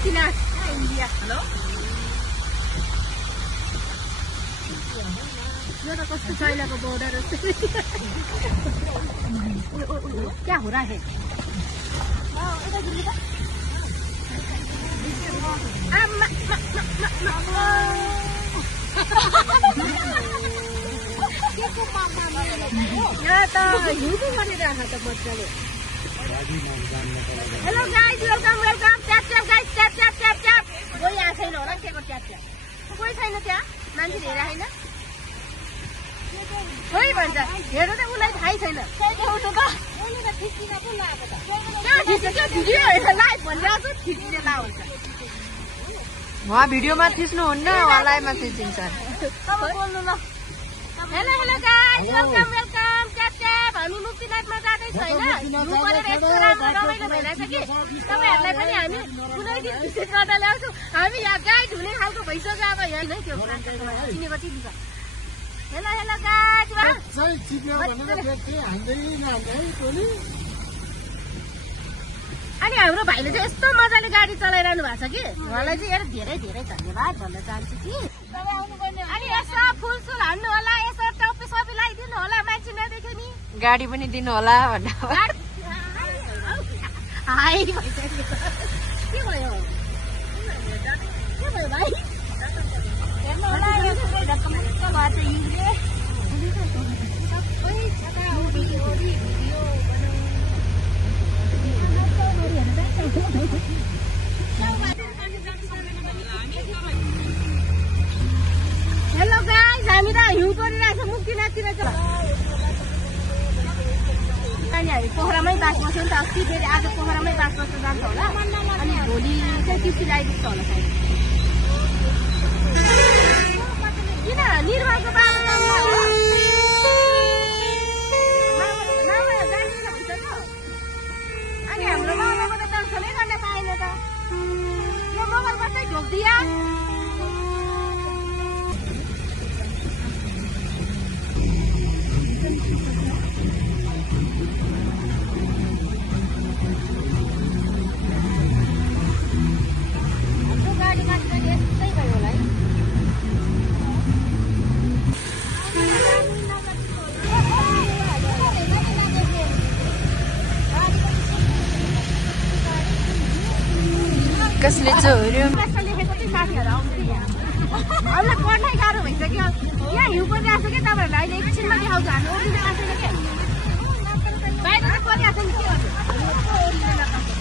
Muktinath India. Hello यो त कस्तो चाइनाको बोर्डर क्या हो रहा है? यहाँ त हिउँदो गरिरहेको त बच्चाले। Hello guys welcome welcome tap tap guys tap tap tap tap कोही आएको छैन होला के को ट्याप ट्याप कोही छैन त्यहाँ मान्छे हेरा होइन खोइ भन्छ हेर्नु त उसलाई थाहै छैन उहाँ भिडियोमा थिच्नुहुन्न उहाँलाईमा थिचिन्छ। बोल्नु ल। Hello hello guys welcome welcome tap tap हामी मुक्तिनाथमा जाँदैछ होइन हिउँ परेर यस्तो राम्रो रमाइलो भइरहेछ कि तपाईँहरूलाई पनि हामी कुनै दिन विशेष गर्दा ल्याउँछौँ। हामी यहाँ गाइड हुने खालको भइसक्यो अब यहाँ नै त्यो चिनेको चिन्छ। हेलो हेलो गाइज अनि हाम्रो भाइले चाहिँ यस्तो मजाले गाडी चलाइरहनु भएको छ कि उहाँलाई चाहिँ धेरै धेरै धन्यवाद भन्न चाहन्छु कि अनि यसो फुलसुल हान्नु होला यसो टप्पी सबै लगाइदिनु होला मान्छे नदेख्यो नि गाडी पनि दिनु होला भन्नु हाई के भयो के भयो भाइ हेर्नु होला यो सबै ढक्कमक्क भएको छ हिउँले सबै छटाउरी ओरी भिडियो हेलो गाइज हामी त हिउँ परिरहेको छ मुक्तिनाथतिर चाहिँ अनि हामी पोखरामै बास बस्छौँ नि त अस्ति फेरि आज पोखरामै बास बस्न जान्छ होला अनि भोलि चाहिँ तिसरी आइपुग्छ होला सायद। किन निर्मलको बाबा अनि हाम्रो बाबाको त दर्शनै गर्न पाएन त यो मोबाइल कसै ढोकिदिया हाम्रो गाडीमा चाहिँ यस्तै भयो होला है। कसले चोर्यो लेखेको चाहिँ साथीहरू आउँछ हामीलाई पढ्नै गाह्रो भइसक्यो यहाँ हिउँ परिरहेको छ कि तपाईँहरूलाई अहिले एकछिनमा देखाउँछ हामी ओर्लिँदै आएको छैन क्या बाहिर चाहिँ परिरहेको छ नि के गर्नु